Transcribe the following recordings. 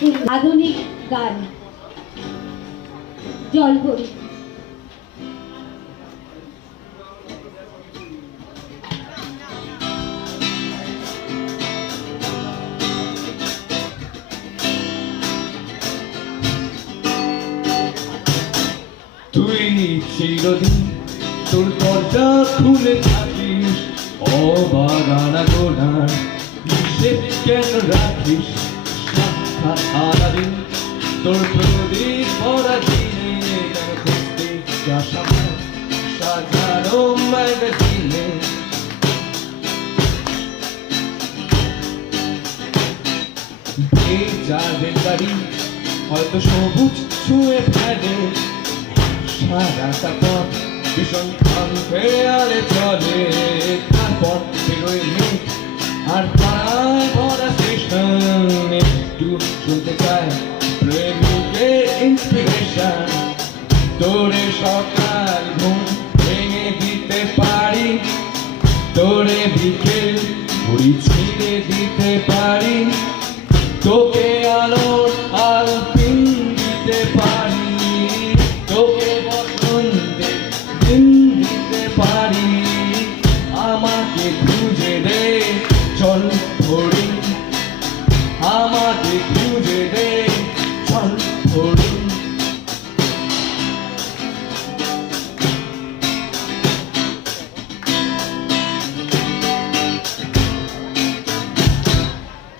আধুনিক গান জলপরি। তুই চিরদিন তোর দরজা খুলে থাকিস, অবাগানা গোনার হিসেব কেন রাখিস? সারাদিন তোর প্রদীপ ভরা দিনে কেন খুঁজতে যাস আমার সাজানো ম্যাগাজিনে? যাদের গাড়ি হয়তো সবুজ ছুঁয়ে ফেলে, সারাটা পথ ভীষণ কাঁপে আলে চলে। তারপর বেরোয় মেঘ আর পাড়ায় ভরা স্টেশন, একটু শুনতে চায় প্রেমিকের ইন্সপিরেশন। তোরে সকাল ঘুম ভেঙে দিতে পারি, তোরে বিকেল ঘুড়ি ছিঁড়ে দিতে পারি, তোকে আলোর আলপিন দিতে পারি, তোকে বসন্তে দিন দিতে পারি। আমাকে খুঁজে দে চল ভরি, আমাকে খুঁজে দে চল ভরি।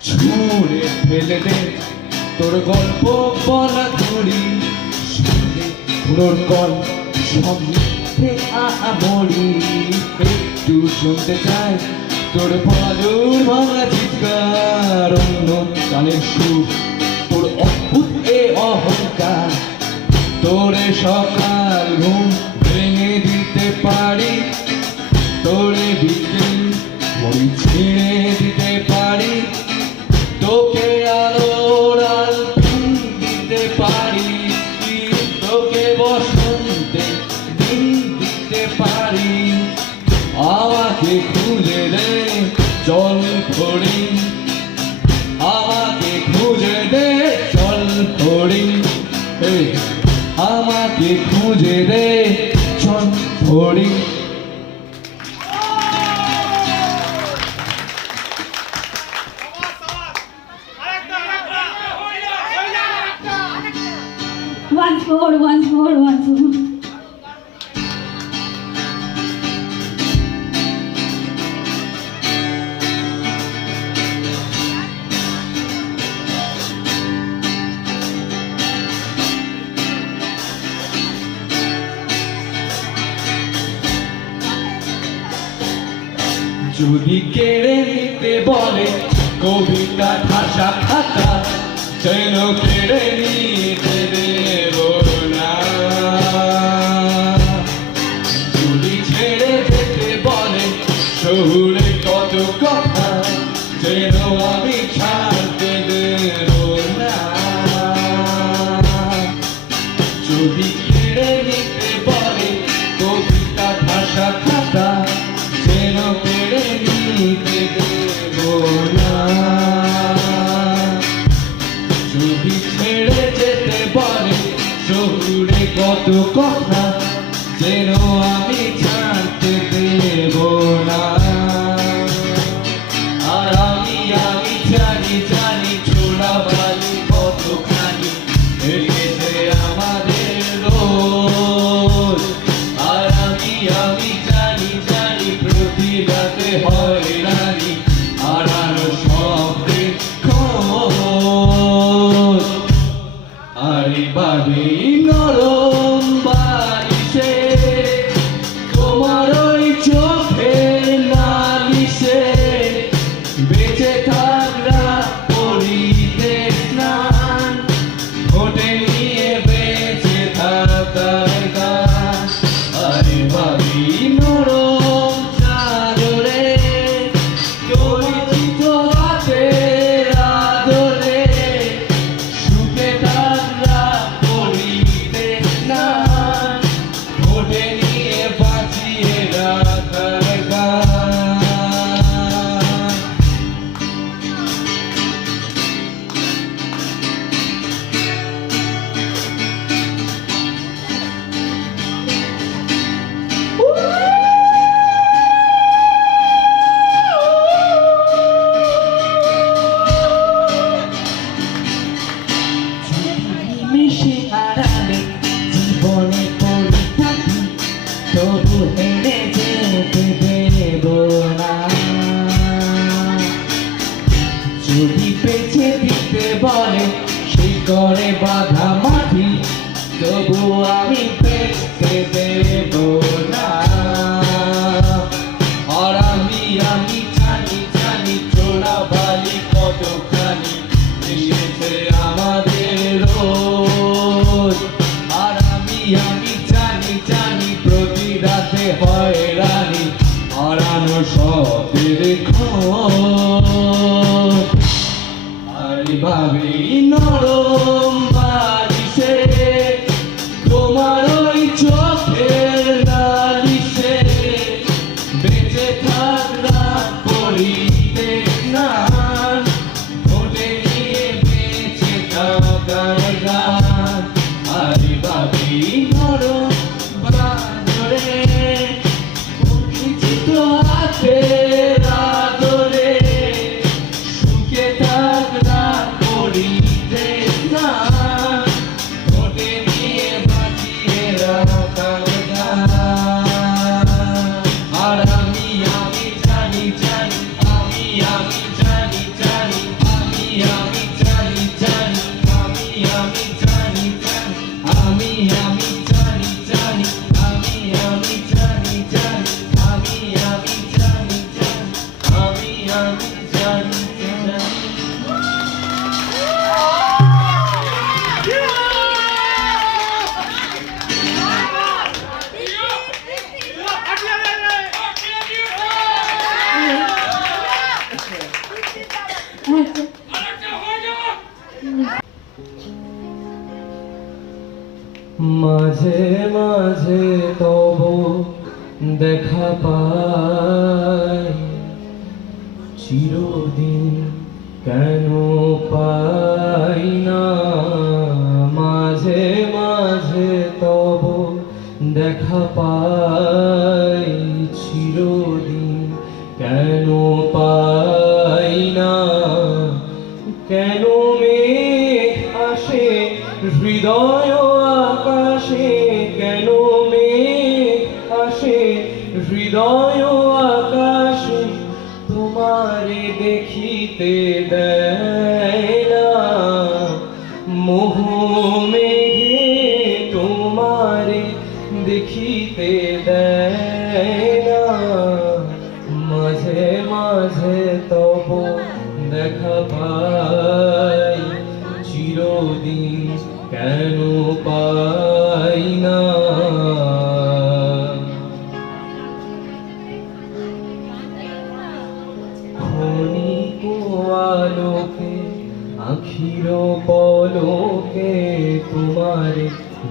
ছুঁড়ে ফেলে দে তোর গল্প বলা ঘুড়ি, শুনে পুরোর কল সব মিথ্যে আমরি। একটু শুনতে চাই তোর বালুর ভাঙা চিৎকার, অন্য গানের সুর তোর অদ্ভুত এ অহংকার। তোরে সকাল ঘুম ভেঙে দিতে পারি, তোরে বিকেল ঘড়ি ছিঁড়ে দিতে পারি, তোকে আলোর আলপিন দিতে পারি, তোকে বসন্তে দিন দিতে পারি। আমাকে খুঁজে দে চল ভরি, আমাকে খুঁজে দে চল ভরি, আমাকে খুঁজে দে চল ভরি। Once more, once more, once more. যদি কেড়ে নিতে বলে কবিতা ভাষা খাতা, যেন কেড়ে নিতে দেব না। যদি ছেড়ে যেতে বলে শহুরে কত কথা, যেন আমি ছাড়তে দেব না। যদি কেড়ে নিতে বলে কবিতা ভাষা খাতা, যেন কেড়ে নিতে দেব না। যদি ছেড়ে যেতে বলে শহুরে কত কথা, যেন আমি ছাড়তে দেব না। আর আমি জানি জানি ছোড়া বালি কতখানি এসেছে আমাদের রোজ। আর আমি জানি জানি প্রতি রাতে হয় রানী হারানো শব্দের খোঁজ। আরে বাবে নরম বালিশে তোমার ওই চোখের নালিশে, বেঁচে থাকরা করিতে স্নান, ঘটে নিয়ে বেঁচে থাকার গান। আরে ভাবি নরম চাদরে দলিত রাতের আদরে, সুখে থাকরা করিতে করে বাঁধা মাটি, তবু আমি পেতে দেব না। আর আমি জানি জানি চোরা বালি কতখানি মিশেছে আমাদের রোজ। আর আমি জানি জানি প্রতি রাতে হয় রানী হারানো সবের খোঁজ। আর ভাবি নরম বালিশে তোমার ওই চোখের নালিশে বেঁচে থাক রাত করিতে স্নান, ঠোঁটে নিয়ে বেঁচে থাকার গান। আর ভাবি নরম বাদরে পরিচিত হাতের আদরে সুখে থাক রাত করিতে স্নান, ঠোঁটে নিয়ে বাঁচিয়ে রাখার গান। আর আমি জানি জানি আমি জানি জানি আমি জানি জানি আমি জানি জানি আমি জানি জানি আমি জানি জানি আমি জানি জানি আমি জানি জানি। মাঝে মাঝে তব দেখা পাই, চিরদিন কেন পাই না। মাঝে মাঝে তব দেখা পাই, চিরদিন কেন পাই না। কেন মেঘ আসে হৃদয় আকাশে, কেন মেঘ আসে হৃদয় আকাশে, তোমারে দেখিতে দেয় না। মোহ মেঘে তোমারে দেখিতে দেয় না। মাঝে মাঝে তব দেখা পাই, চিরদিন কেন পাই না। ক্ষণিক আলোকে আখির পলকে তোমারে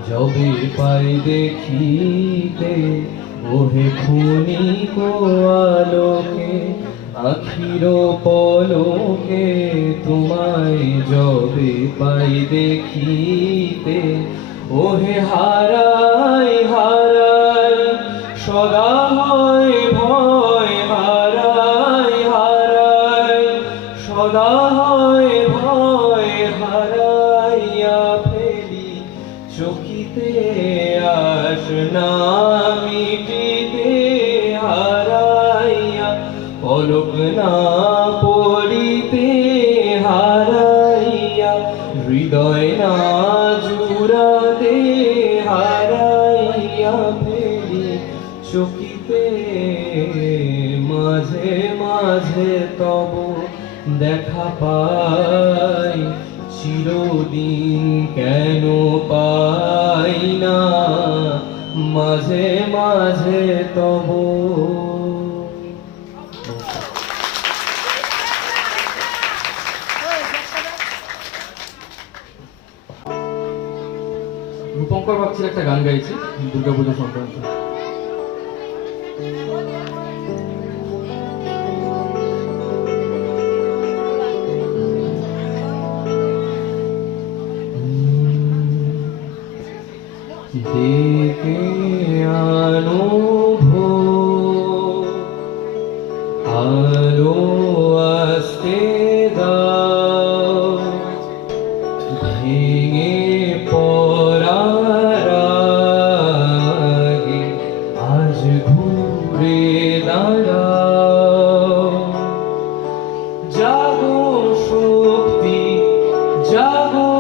যবে পাই দেখিতে, ওহে ক্ষণিক আলোকে আখির পলকে তোমায় যবে পাই দেখিতে, ওহে হারাই হারাই সদা হয় ভয়, হারাই হারাই সদা হয় ভয়। হারাইয়া ফেলি চকিতে আস না মিটিতে, হারাইয়া পলক না পড়িতে, হারাইয়া হৃদয় না জুড়াতে, হারাইয়া ফেলি চকিতে। মাঝে মাঝে তব দেখা পাই, চিরদিন কেন পাই না। মাঝে মাঝে তব। রূপঙ্কর বাগচির একটা গান গাইছি দুর্গাপুজো সংক্রান্ত। ডেকে আনো ভোর, আলো আসতে দাও, ভেঙে পড়ার আগে আজ ঘুরে দাঁড়াও। জাগো শক্তি, জাগো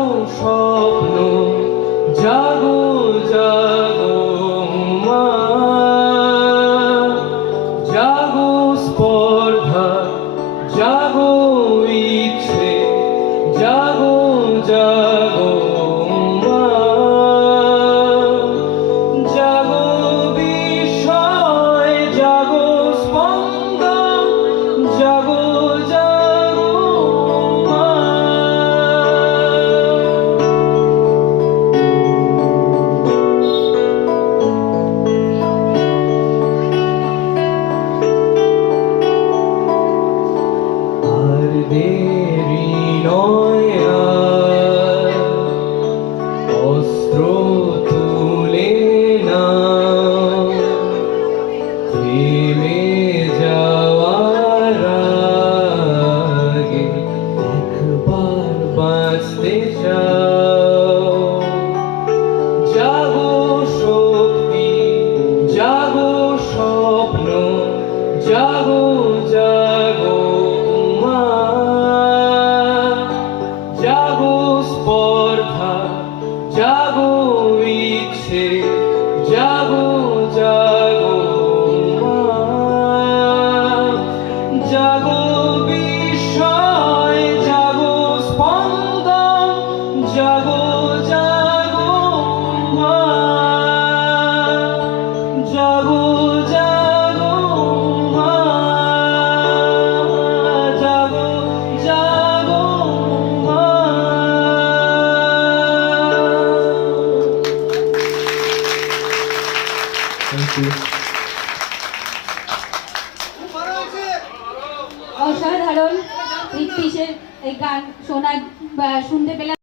জাগো ইচ্ছে জাগো জাগো জাগো বিস্ময় জাগো স্পন্দন জাগো জাগো জাগো জাগো জাগো জাগো Thank you. অসাধারণ ঋত্বিশের এই গান শুনতে পেলাম।